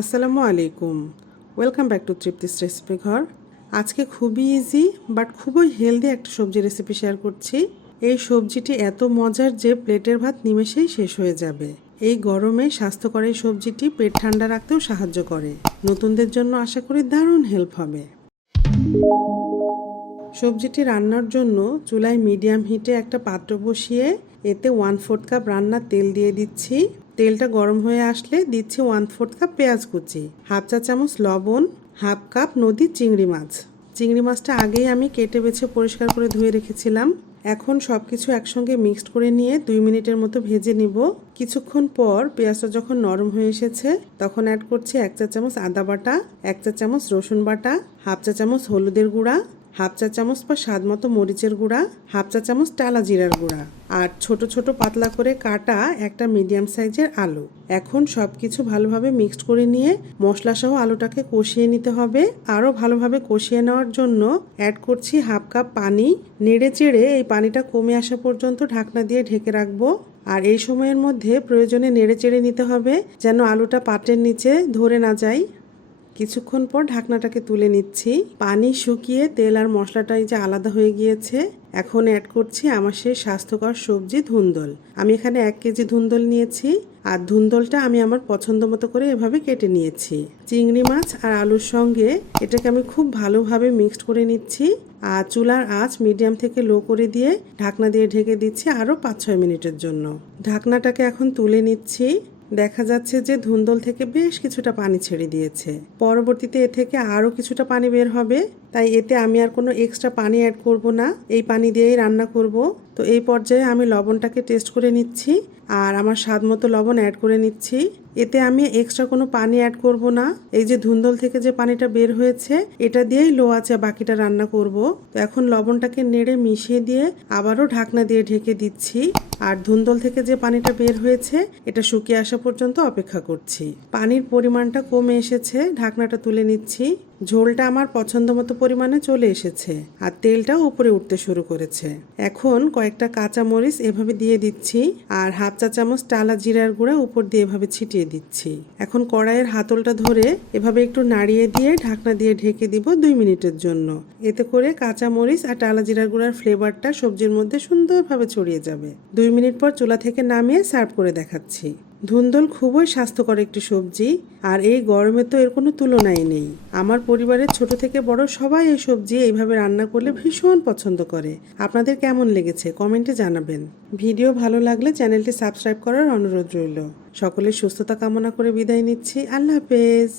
আসসালামু আলাইকুম। Welcome back to Tripti's recipe ঘর আজকে খুবই ইজি বাট খুবই হেলদি একটা সবজি রেসিপি শেয়ার করছি। এই সবজিটি এত মজার যে প্লেটের ভাত নিমেষেই শেষ হয়ে যাবে। এই গরমে স্বাস্থ্যকর এই সবজিটি পেট ঠান্ডা রাখতেও সাহায্য করে। নতুনদের জন্য আশা করি দারুণ হেল্প হবে। সবজিটি রান্নার জন্য চুলায় মিডিয়াম হিটে একটা পাত্র বসিয়ে এতে ওয়ান ফোর্থ কাপ রান্নার তেল দিয়ে দিচ্ছি। তেলটা গরম হয়ে আসলে দিচ্ছি ওয়ান ফোর্থ কাপ পেঁয়াজ কুচি, হাফ চা চামচ লবণ, হাফ কাপ নদীর চিংড়ি মাছ। চিংড়ি মাছটা আগেই আমি কেটে বেছে পরিষ্কার করে ধুয়ে রেখেছিলাম। এখন সব কিছু একসঙ্গে মিক্সড করে নিয়ে দুই মিনিটের মতো ভেজে নিব। কিছুক্ষণ পর পেঁয়াজটা যখন নরম হয়ে এসেছে, তখন অ্যাড করছি এক চা চামচ আদা বাটা, এক চা চামচ রসুন বাটা, হাফ চা চামচ হলুদের গুঁড়া হাফ চা চামচ বা স্বাদ মতো মরিচের গুঁড়া, হাফ চা চামচ টালা জিরার গুঁড়া আর ছোট ছোট পাতলা করে কাটা একটা মিডিয়াম সাইজের আলু। এখন সব কিছু ভালোভাবে মিক্সড করে নিয়ে মশলা সহ আলুটাকে কষিয়ে নিতে হবে। আরও ভালোভাবে কষিয়ে নেওয়ার জন্য অ্যাড করছি হাফ কাপ পানি। নেড়ে চেড়ে এই পানিটা কমে আসা পর্যন্ত ঢাকনা দিয়ে ঢেকে রাখব। আর এই সময়ের মধ্যে প্রয়োজনে নেড়ে চেড়ে নিতে হবে যেন আলুটা পাটের নিচে ধরে না যায়। কিছুক্ষণ পর ঢাকনাটাকে তুলে নিচ্ছি। পানি শুকিয়ে তেল আর মশলাটা এই যে আলাদা হয়ে গিয়েছে, এখন অ্যাড করছি আমার সেই স্বাস্থ্যকর সবজি ধুন্দল। আমি এখানে এক কেজি ধুন্দল নিয়েছি আর ধুন্দলটা আমি আমার পছন্দ মতো করে এভাবে কেটে নিয়েছি। চিংড়ি মাছ আর আলুর সঙ্গে এটাকে আমি খুব ভালোভাবে মিক্সড করে নিচ্ছি আর চুলার আঁচ মিডিয়াম থেকে লো করে দিয়ে ঢাকনা দিয়ে ঢেকে দিচ্ছি আরও পাঁচ ছয় মিনিটের জন্য। ঢাকনাটাকে এখন তুলে নিচ্ছি। দেখা যাচ্ছে যে ধুন্দল থেকে বেশ কিছুটা পানি ছেড়ে দিয়েছে। পরবর্তীতে এ থেকে আরও কিছুটা পানি বের হবে। তাই এতে আমি আর কোনো এক্সট্রা পানি অ্যাড করব না। এই পানি দিয়েই রান্না করব। তো এই পর্যায়ে আমি লবণটাকে টেস্ট করে নিচ্ছি আর আমার স্বাদ মতো লবণ অ্যাড করে নিচ্ছি। এতে আমি এক্সট্রা কোনো পানি অ্যাড করব না। এই যে ধুন্দল থেকে যে পানিটা বের হয়েছে, এটা দিয়েই লো আছে বাকিটা রান্না করব। তো এখন লবণটাকে নেড়ে মিশিয়ে দিয়ে আবারও ঢাকনা দিয়ে ঢেকে দিচ্ছি। আর ধুন্দল থেকে যে পানিটা বের হয়েছে, এটা শুকিয়ে আসা পর্যন্ত অপেক্ষা করছি। পানির পরিমাণটা কমে এসেছে। ঢাকনাটা তুলে নিচ্ছি। ঝোলটা আমার পছন্দ মতো পরিমাণে চলে এসেছে আর তেলটাও উপরে উঠতে শুরু করেছে। এখন কয়েকটা কাঁচা মরিচ এভাবে দিয়ে দিচ্ছি আর হাফ চা চামচ টালা জিরার গুঁড়া উপর দিয়ে এভাবে ছিটিয়ে দিচ্ছি। এখন কড়াইয়ের হাতলটা ধরে এভাবে একটু নাড়িয়ে দিয়ে ঢাকনা দিয়ে ঢেকে দিব দুই মিনিটের জন্য। এতে করে কাঁচা মরিচ আর টালা জিরার গুঁড়ার ফ্লেভারটা সবজির মধ্যে সুন্দরভাবে ছড়িয়ে যাবে। দুই মিনিট পর চুলা থেকে নামিয়ে সার্ভ করে দেখাচ্ছি। ধুন্দল খুবই স্বাস্থ্যকর একটি সবজি, আর এই গরমে তো এর কোনো তুলনাই নেই। আমার পরিবারের ছোট থেকে বড় সবাই এই সবজি এইভাবে রান্না করলে ভীষণ পছন্দ করে। আপনাদের কেমন লেগেছে কমেন্টে জানাবেন। ভিডিও ভালো লাগলে চ্যানেলটি সাবস্ক্রাইব করার অনুরোধ রইল। সকলের সুস্থতা কামনা করে বিদায় নিচ্ছি। আল্লাহ হাফেজ।